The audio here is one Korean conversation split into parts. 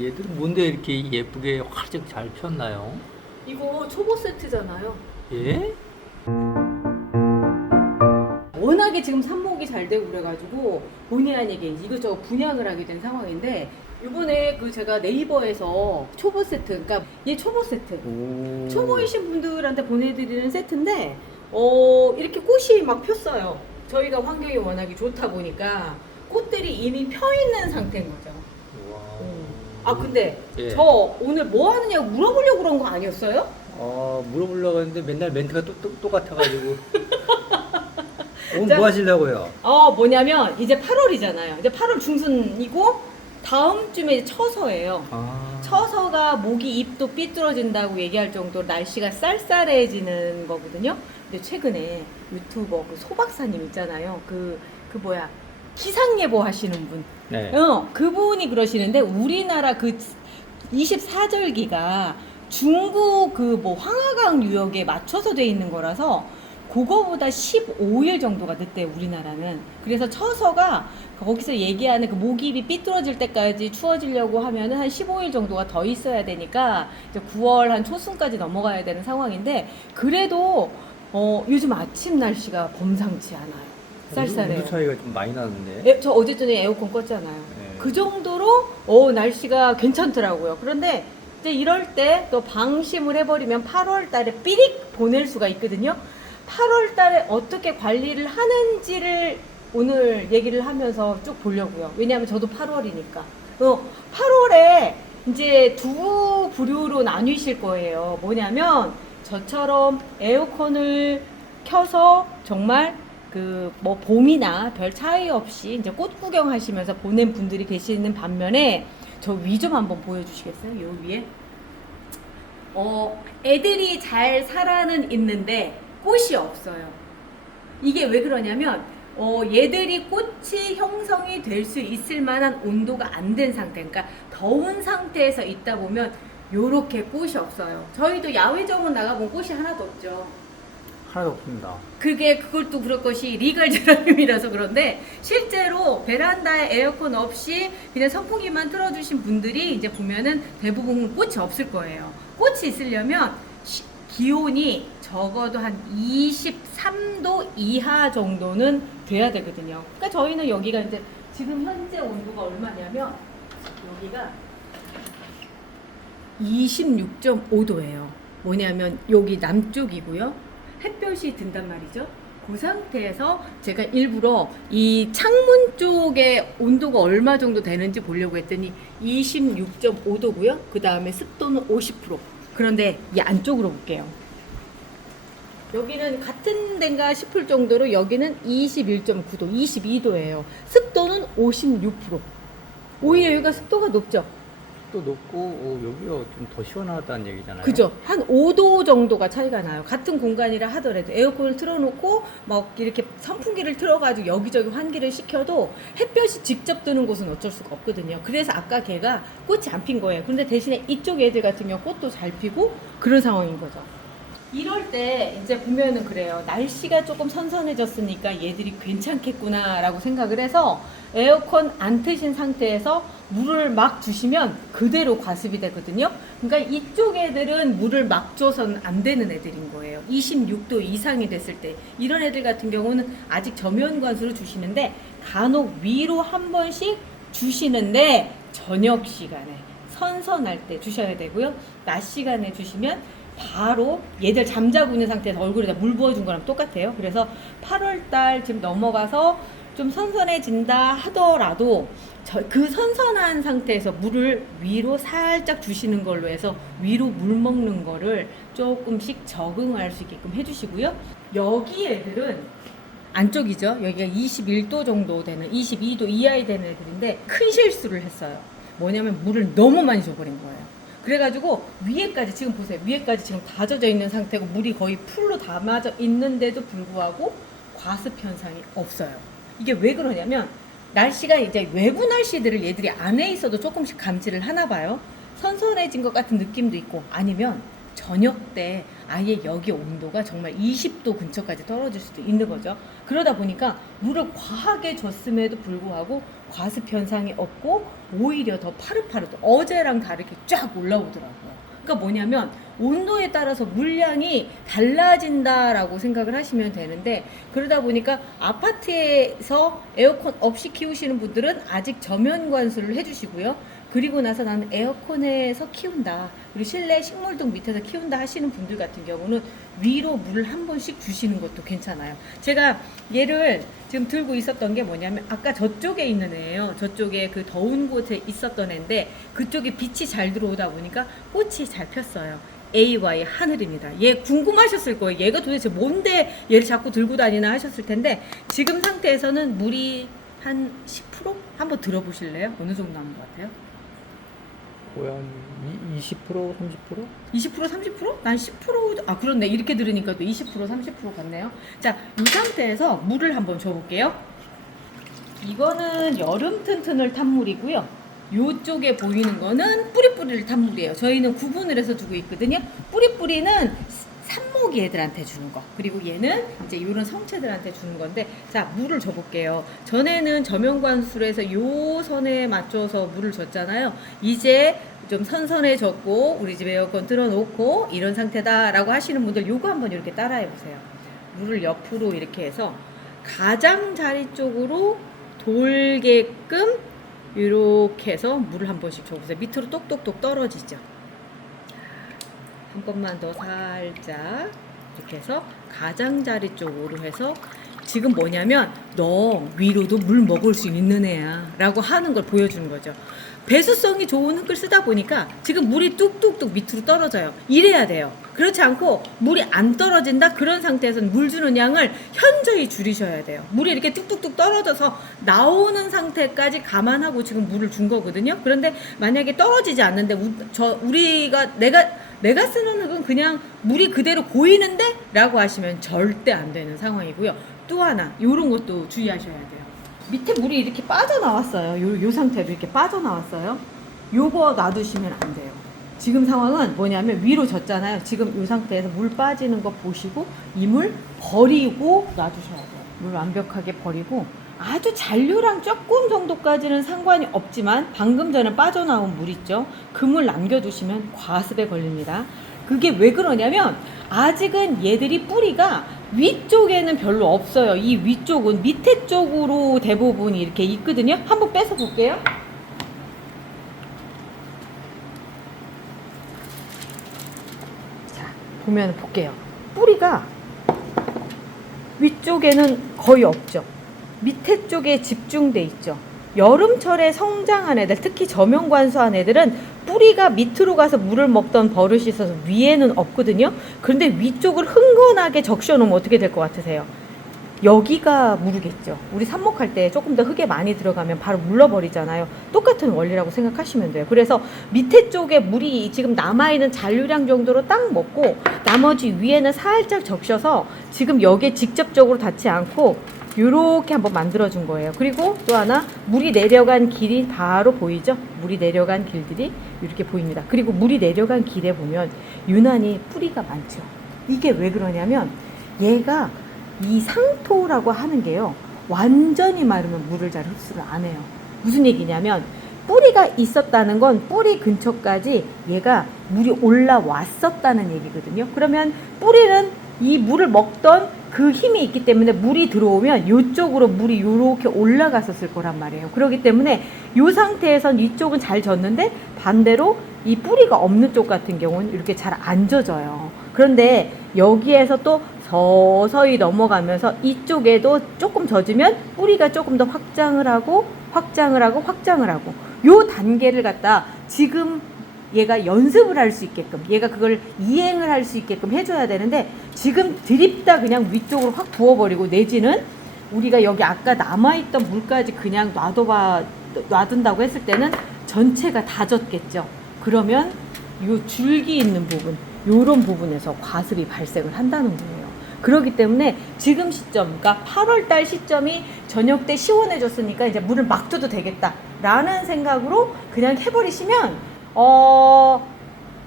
얘들은 뭔데 이렇게 예쁘게 활짝 잘 폈나요? 이거 초보 세트잖아요. 예? 워낙에 지금 삽목이 잘 되고 그래가지고 본의 아니게 이것저것 분양을 하게 된 상황인데 이번에 그 제가 네이버에서 초보 세트, 그러니까 얘 초보 세트, 오. 초보이신 분들한테 보내드리는 세트인데 이렇게 꽃이 막 폈어요. 저희가 환경이 워낙에 좋다 보니까 꽃들이 이미 펴 있는 상태인 거죠. 와. 아 근데 예. 저 오늘 뭐 하느냐고 물어보려고 그런 거 아니었어요? 물어보려고 했는데 맨날 멘트가 똑같아가지고. 오늘 자, 뭐 하시려고요? 뭐냐면 이제 8월이잖아요. 이제 8월 중순이고 다음 주에 이제 처서예요. 처서가 모기 잎도 삐뚤어진다고 얘기할 정도로 날씨가 쌀쌀해지는 거거든요. 근데 최근에 유튜버 그 소박사님 있잖아요. 그 뭐야 기상예보 하시는 분. 네. 그분이 그러시는데 우리나라 그 24절기가 중국 그 뭐 황하강 유역에 맞춰서 돼 있는 거라서 그거보다 15일 정도가 늦대요, 우리나라는. 그래서 처서가 거기서 얘기하는 그 모기잎이 삐뚤어질 때까지 추워지려고 하면은 한 15일 정도가 더 있어야 되니까 이제 9월 한 초순까지 넘어가야 되는 상황인데 그래도 요즘 아침 날씨가 범상치 않아요. 쌀쌀해요. 온도 차이가 좀 많이 나는데. 저 어제 저녁에 에어컨 껐잖아요. 네. 그 정도로 날씨가 괜찮더라고요. 그런데 이제 이럴 때 또 방심을 해버리면 8월 달에 삐릭 보낼 수가 있거든요. 8월 달에 어떻게 관리를 하는지를 오늘 얘기를 하면서 쭉 보려고요. 왜냐하면 저도 8월이니까. 8월에 이제 두 부류로 나뉘실 거예요. 뭐냐면 저처럼 에어컨을 켜서 정말 그 뭐 봄이나 별 차이 없이 이제 꽃 구경하시면서 보낸 분들이 계시는 반면에 저 위 좀 한번 보여주시겠어요? 요 위에 애들이 잘 살아는 있는데 꽃이 없어요. 이게 왜 그러냐면 얘들이 꽃이 형성이 될 수 있을 만한 온도가 안 된 상태, 그러니까 더운 상태에서 있다 보면 요렇게 꽃이 없어요. 저희도 야외 정원 나가보면 꽃이 하나도 없죠. 하나도 없습니다. 그것도 그럴 것이 리갈 제라늄이라서 그런데 실제로 베란다에 에어컨 없이 그냥 선풍기만 틀어주신 분들이 이제 보면은 대부분 꽃이 없을 거예요. 꽃이 있으려면 기온이 적어도 한 23도 이하 정도는 돼야 되거든요. 그러니까 저희는 여기가 이제 지금 현재 온도가 얼마냐면 여기가 26.5도예요. 뭐냐면 여기 남쪽이고요. 햇볕이 든단 말이죠. 그 상태에서 제가 일부러 이 창문 쪽에 온도가 얼마 정도 되는지 보려고 했더니 26.5도고요. 그 다음에 습도는 50%. 그런데 이 안쪽으로 볼게요. 여기는 같은 데인가 싶을 정도로 여기는 21.9도, 22도예요. 습도는 56%. 오히려 여기가 습도가 높죠. 또 높고 여기가 좀 더 시원하다는 얘기잖아요. 그죠? 한 5도 정도가 차이가 나요. 같은 공간이라 하더라도 에어컨을 틀어놓고 막 이렇게 선풍기를 틀어가지고 여기저기 환기를 시켜도 햇볕이 직접 드는 곳은 어쩔 수가 없거든요. 그래서 아까 걔가 꽃이 안 핀 거예요. 그런데 대신에 이쪽 애들 같은 경우 꽃도 잘 피고 그런 상황인 거죠. 이럴 때 이제 보면은 그래요. 날씨가 조금 선선해졌으니까 얘들이 괜찮겠구나 라고 생각을 해서 에어컨 안 트신 상태에서 물을 막 주시면 그대로 과습이 되거든요. 그러니까 이쪽 애들은 물을 막 줘서는 안 되는 애들인 거예요. 26도 이상이 됐을 때 이런 애들 같은 경우는 아직 저면관수로 주시는데 간혹 위로 한 번씩 주시는데 저녁 시간에 선선할 때 주셔야 되고요. 낮 시간에 주시면 바로 얘들 잠자고 있는 상태에서 얼굴에다 물 부어준 거랑 똑같아요. 그래서 8월달 지금 넘어가서 좀 선선해진다 하더라도 그 선선한 상태에서 물을 위로 살짝 주시는 걸로 해서 위로 물 먹는 거를 조금씩 적응할 수 있게끔 해주시고요. 여기 애들은 안쪽이죠. 여기가 21도 정도 되는 22도 이하에 되는 애들인데 큰 실수를 했어요. 뭐냐면 물을 너무 많이 줘버린 거예요. 그래가지고 위에까지 지금 보세요. 위에까지 지금 다 젖어 있는 상태고 물이 거의 풀로 담아져 있는데도 불구하고 과습 현상이 없어요. 이게 왜 그러냐면 날씨가 이제 외부 날씨들을 얘들이 안에 있어도 조금씩 감지를 하나 봐요. 선선해진 것 같은 느낌도 있고 아니면 저녁 때 아예 여기 온도가 정말 20도 근처까지 떨어질 수도 있는 거죠. 그러다 보니까 물을 과하게 줬음에도 불구하고 과습 현상이 없고 오히려 더 파릇파릇 어제랑 다르게 쫙 올라오더라고요. 그러니까 뭐냐면 온도에 따라서 물량이 달라진다라고 생각을 하시면 되는데, 그러다 보니까 아파트에서 에어컨 없이 키우시는 분들은 아직 저면 관수를 해주시고요. 그리고 나서 나는 에어컨에서 키운다, 그리고 실내 식물등 밑에서 키운다 하시는 분들 같은 경우는 위로 물을 한 번씩 주시는 것도 괜찮아요. 제가 얘를 지금 들고 있었던 게 뭐냐면 아까 저쪽에 있는 애예요. 저쪽에 그 더운 곳에 있었던 애인데 그쪽에 빛이 잘 들어오다 보니까 꽃이 잘 폈어요. AY 하늘입니다. 얘 궁금하셨을 거예요. 얘가 도대체 뭔데 얘를 자꾸 들고 다니나 하셨을 텐데, 지금 상태에서는 물이 한 10%? 한번 들어보실래요? 어느 정도 남은 것 같아요? 거의 한 20%, 30%? 20%, 30%? 난 10%. 아, 그렇네. 이렇게 들으니까 또 20%, 30% 같네요. 자, 이 상태에서 물을 한번 줘볼게요. 이거는 여름 튼튼을 탄 물이고요. 요쪽에 보이는 거는 뿌리뿌리를 탄 물이에요. 저희는 구분을 해서 주고 있거든요. 뿌리뿌리는 삽목이 애들한테 주는 거, 그리고 얘는 이제 이런 성체들한테 주는 건데, 자, 물을 줘볼게요. 전에는 저면관수에서 요 선에 맞춰서 물을 줬잖아요. 이제 좀 선선해졌고 우리 집 에어컨 틀어놓고 이런 상태다라고 하시는 분들 요거 한번 이렇게 따라해보세요. 물을 옆으로 이렇게 해서 가장자리 쪽으로 돌게끔 이렇게 해서 물을 한 번씩 줘보세요. 밑으로 똑똑똑 떨어지죠. 한 번만 더 살짝 이렇게 해서 가장자리 쪽으로 해서, 지금 뭐냐면 너 위로도 물 먹을 수 있는 애야 라고 하는 걸 보여주는 거죠. 배수성이 좋은 흙을 쓰다 보니까 지금 물이 뚝뚝뚝 밑으로 떨어져요. 이래야 돼요. 그렇지 않고 물이 안 떨어진다, 그런 상태에서는 물 주는 양을 현저히 줄이셔야 돼요. 물이 이렇게 뚝뚝뚝 떨어져서 나오는 상태까지 감안하고 지금 물을 준 거거든요. 그런데 만약에 떨어지지 않는데 내가 쓰는 흙은 그냥 물이 그대로 고이는데? 라고 하시면 절대 안 되는 상황이고요. 또 하나, 요런 것도 주의하셔야 돼요. 밑에 물이 이렇게 빠져나왔어요. 요 상태로 이렇게 빠져나왔어요. 요거 놔두시면 안 돼요. 지금 상황은 뭐냐면 위로 졌잖아요. 지금 요 상태에서 물 빠지는 거 보시고 이 물 버리고 놔두셔야 돼요. 물 완벽하게 버리고, 아주 잔류랑 조금 정도까지는 상관이 없지만 방금 전에 빠져나온 물 있죠? 그 물 남겨두시면 과습에 걸립니다. 그게 왜 그러냐면 아직은 얘들이 뿌리가 위쪽에는 별로 없어요. 이 위쪽은 밑에 쪽으로 대부분 이렇게 있거든요. 한번 뺏어 볼게요. 자, 보면 볼게요. 뿌리가 위쪽에는 거의 없죠. 밑에 쪽에 집중돼 있죠. 여름철에 성장한 애들, 특히 저면관수한 애들은 뿌리가 밑으로 가서 물을 먹던 버릇이 있어서 위에는 없거든요. 그런데 위쪽을 흥건하게 적셔놓으면 어떻게 될 것 같으세요? 여기가 무르겠죠. 우리 삽목할 때 조금 더 흙에 많이 들어가면 바로 물러버리잖아요. 똑같은 원리라고 생각하시면 돼요. 그래서 밑에 쪽에 물이 지금 남아있는 잔류량 정도로 딱 먹고 나머지 위에는 살짝 적셔서 지금 여기에 직접적으로 닿지 않고 요렇게 한번 만들어준 거예요. 그리고 또 하나, 물이 내려간 길이 바로 보이죠? 물이 내려간 길들이 이렇게 보입니다. 그리고 물이 내려간 길에 보면 유난히 뿌리가 많죠. 이게 왜 그러냐면 얘가 이 상토라고 하는 게요, 완전히 마르면 물을 잘 흡수를 안 해요. 무슨 얘기냐면 뿌리가 있었다는 건 뿌리 근처까지 얘가 물이 올라왔었다는 얘기거든요. 그러면 뿌리는 이 물을 먹던 그 힘이 있기 때문에 물이 들어오면 이쪽으로 물이 이렇게 올라갔었을 거란 말이에요. 그렇기 때문에 이 상태에선 이쪽은 잘 젖는데 반대로 이 뿌리가 없는 쪽 같은 경우는 이렇게 잘 안 젖어요. 그런데 여기에서 또 서서히 넘어가면서 이쪽에도 조금 젖으면 뿌리가 조금 더 확장을 하고 요 단계를 갖다 지금 얘가 연습을 할 수 있게끔, 얘가 그걸 이행을 할 수 있게끔 해줘야 되는데, 지금 드립다 그냥 위쪽으로 확 부어버리고, 내지는 우리가 여기 아까 남아있던 물까지 그냥 놔둔다고 했을 때는 전체가 다 젖겠죠. 그러면 요 줄기 있는 부분, 요런 부분에서 과습이 발생을 한다는 거예요. 그렇기 때문에 지금 시점, 그러니까 8월달 시점이 저녁 때 시원해졌으니까 이제 물을 막 줘도 되겠다 라는 생각으로 그냥 해버리시면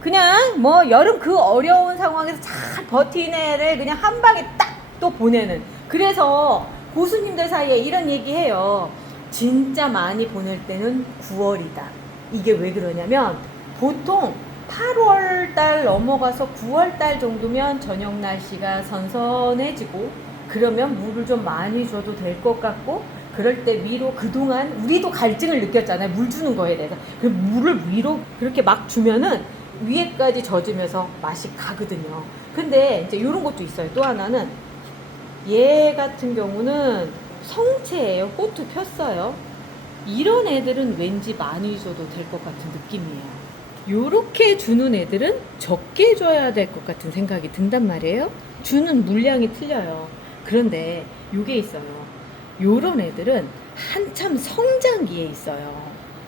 그냥 뭐 여름 그 어려운 상황에서 잘 버틴 애를 그냥 한 방에 딱 또 보내는. 그래서 고수님들 사이에 이런 얘기해요. 진짜 많이 보낼 때는 9월이다. 이게 왜 그러냐면 보통 8월 달 넘어가서 9월 달 정도면 저녁 날씨가 선선해지고 그러면 물을 좀 많이 줘도 될 것 같고 그럴 때 위로 그동안 우리도 갈증을 느꼈잖아요. 물 주는 거에 대해서. 그 물을 위로 그렇게 막 주면은 위에까지 젖으면서 맛이 가거든요. 근데 이제 이런 것도 있어요. 또 하나는 얘 같은 경우는 성체예요. 꽃도 폈어요. 이런 애들은 왠지 많이 줘도 될 것 같은 느낌이에요. 요렇게 주는 애들은 적게 줘야 될 것 같은 생각이 든단 말이에요. 주는 물량이 틀려요. 그런데 요게 있어요. 요런 애들은 한참 성장기에 있어요.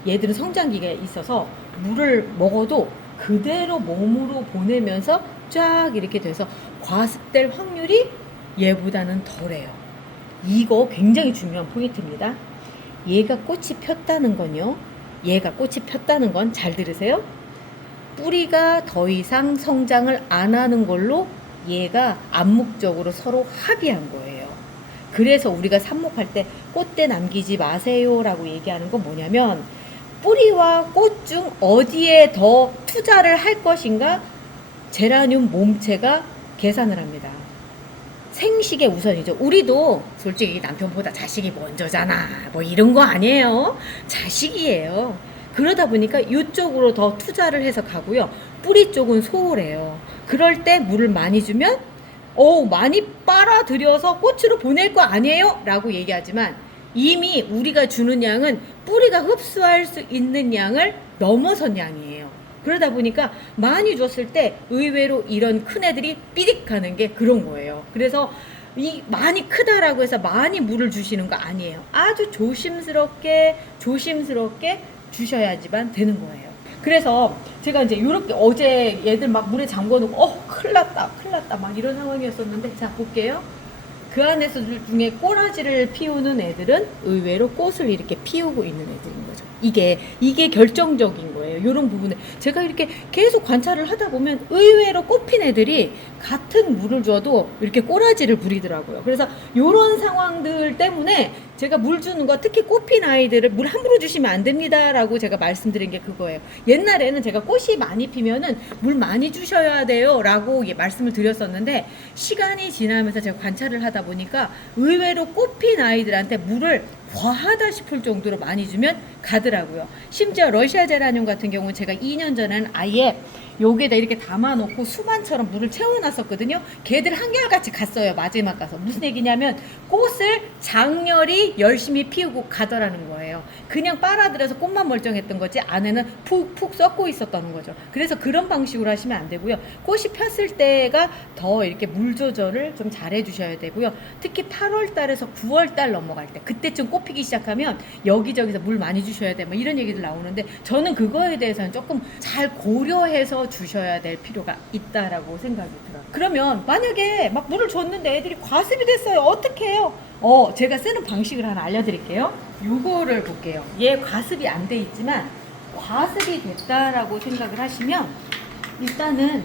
얘들은 성장기가 있어서 물을 먹어도 그대로 몸으로 보내면서 쫙 이렇게 돼서 과습될 확률이 얘보다는 덜해요. 이거 굉장히 중요한 포인트입니다. 얘가 꽃이 폈다는 건요. 얘가 꽃이 폈다는 건 잘 들으세요. 뿌리가 더 이상 성장을 안 하는 걸로 얘가 암묵적으로 서로 합의한 거예요. 그래서 우리가 삽목할 때 꽃대 남기지 마세요 라고 얘기하는 건 뭐냐면 뿌리와 꽃 중 어디에 더 투자를 할 것인가 제라늄 몸체가 계산을 합니다. 생식의 우선이죠. 우리도 솔직히 남편보다 자식이 먼저잖아 뭐 이런 거 아니에요. 자식이에요. 그러다 보니까 이쪽으로 더 투자를 해서 가고요. 뿌리 쪽은 소홀해요. 그럴 때 물을 많이 주면 많이 빨아들여서 꽃으로 보낼 거 아니에요? 라고 얘기하지만 이미 우리가 주는 양은 뿌리가 흡수할 수 있는 양을 넘어선 양이에요. 그러다 보니까 많이 줬을 때 의외로 이런 큰 애들이 삐릭하는 게 그런 거예요. 그래서 이 많이 크다라고 해서 많이 물을 주시는 거 아니에요. 아주 조심스럽게 주셔야지만 되는 거예요. 그래서 제가 이제 이렇게 어제 얘들 막 물에 잠궈놓고 큰일 났다 막 이런 상황이었었는데 자 볼게요. 그 안에서 중에 꼬라지를 피우는 애들은 의외로 꽃을 이렇게 피우고 있는 애들인 거죠. 이게 결정적인 거예요. 이런 부분에 제가 이렇게 계속 관찰을 하다 보면 의외로 꽃핀 애들이 같은 물을 줘도 이렇게 꼬라지를 부리더라고요. 그래서 이런 상황들 때문에 제가 물 주는 거 특히 꽃핀 아이들을 물 함부로 주시면 안 됩니다 라고 제가 말씀드린 게 그거예요. 옛날에는 제가 꽃이 많이 피면은 물 많이 주셔야 돼요 라고 말씀을 드렸었는데 시간이 지나면서 제가 관찰을 하다 보니까 의외로 꽃핀 아이들한테 물을 과하다 싶을 정도로 많이 주면 가더라고요. 심지어 러시아 제라늄 같은 경우는 제가 2년 전에는 아예 여기에다 이렇게 담아놓고 수반처럼 물을 채워놨었거든요. 걔들 한결같이 갔어요. 마지막 가서. 무슨 얘기냐면 꽃을 장렬히 열심히 피우고 가더라는 거예요. 그냥 빨아들여서 꽃만 멀쩡했던 거지 안에는 푹푹 썩고 있었다는 거죠. 그래서 그런 방식으로 하시면 안 되고요. 꽃이 폈을 때가 더 이렇게 물 조절을 좀 잘해 주셔야 되고요. 특히 8월 달에서 9월 달 넘어갈 때 그때쯤 꽃 피기 시작하면 여기저기서 물 많이 주셔야 돼 뭐 이런 얘기들 나오는데 저는 그거에 대해서는 조금 잘 고려해서 주셔야 될 필요가 있다라고 생각이 들어요. 그러면 만약에 막 물을 줬는데 애들이 과습이 됐어요. 어떻게 해요? 제가 쓰는 방식을 하나 알려드릴게요. 요거를 볼게요. 얘 과습이 안 돼 있지만 과습이 됐다라고 생각을 하시면 일단은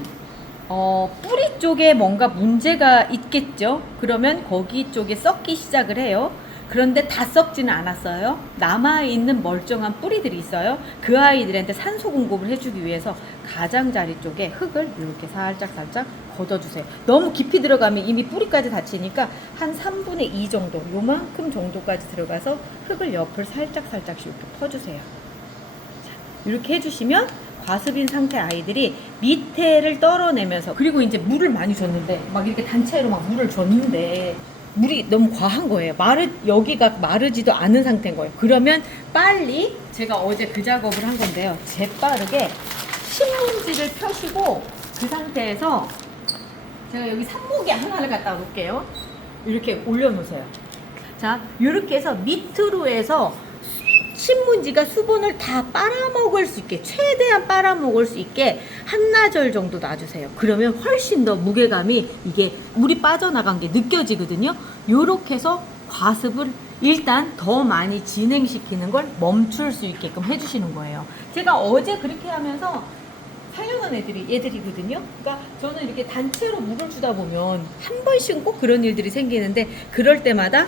뿌리 쪽에 뭔가 문제가 있겠죠. 그러면 거기 쪽에 썩기 시작을 해요. 그런데 다 썩지는 않았어요. 남아있는 멀쩡한 뿌리들이 있어요. 그 아이들한테 산소 공급을 해주기 위해서 가장자리 쪽에 흙을 이렇게 살짝 걷어주세요. 너무 깊이 들어가면 이미 뿌리까지 닫히니까 한 3분의 2 정도, 요만큼 정도까지 들어가서 흙을 옆을 살짝씩 이렇게 퍼주세요. 자, 이렇게 해주시면 과습인 상태 아이들이 밑에를 떨어내면서 그리고 이제 물을 많이 줬는데 막 이렇게 단체로 막 물을 줬는데 물이 너무 과한 거예요. 여기가 마르지도 않은 상태인 거예요. 그러면 빨리 제가 어제 그 작업을 한 건데요. 재빠르게 신문지를 펴시고 그 상태에서 제가 여기 삽목에 하나를 갖다 놓을게요. 이렇게 올려놓으세요. 자, 이렇게 해서 밑으로 해서 신문지가 수분을 다 빨아먹을 수 있게 최대한 빨아먹을 수 있게 한나절 정도 놔주세요. 그러면 훨씬 더 무게감이 이게 물이 빠져나간 게 느껴지거든요. 요렇게 해서 과습을 일단 더 많이 진행시키는 걸 멈출 수 있게끔 해주시는 거예요. 제가 어제 그렇게 하면서 살려는 얘들이거든요. 그러니까 저는 이렇게 단체로 물을 주다 보면 한 번씩은 꼭 그런 일들이 생기는데 그럴 때마다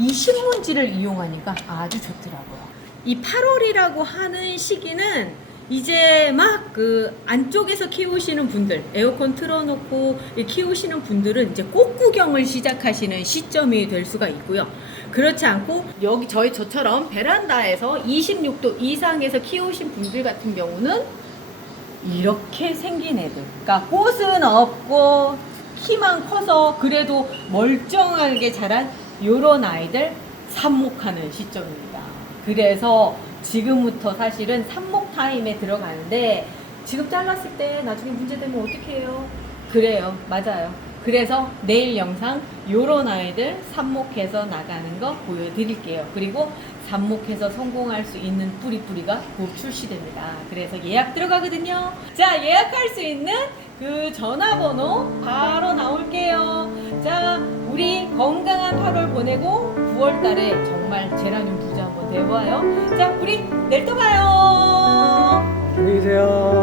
이 신문지를 이용하니까 아주 좋더라고요. 이 8월이라고 하는 시기는 이제 막 그 안쪽에서 키우시는 분들, 에어컨 틀어놓고 키우시는 분들은 이제 꽃 구경을 시작하시는 시점이 될 수가 있고요. 그렇지 않고 여기 저처럼 베란다에서 26도 이상에서 키우신 분들 같은 경우는 이렇게 생긴 애들, 그러니까 꽃은 없고 키만 커서 그래도 멀쩡하게 자란 요런 아이들 삽목하는 시점입니다. 그래서 지금부터 사실은 삽목 타임에 들어가는데, 지금 잘랐을 때 나중에 문제되면 어떻게 해요? 그래요, 맞아요. 그래서 내일 영상 요런 아이들 삽목해서 나가는 거 보여드릴게요. 그리고 삽목해서 성공할 수 있는 뿌리가 곧 출시됩니다. 그래서 예약 들어가거든요. 자, 예약할 수 있는 그 전화번호 바로 나올게요. 자, 우리 건강한 8월 보내고 9월 달에 정말 제라늄 부자 한번 돼봐요. 자, 우리 내일 또 봐요. 안녕히 계세요.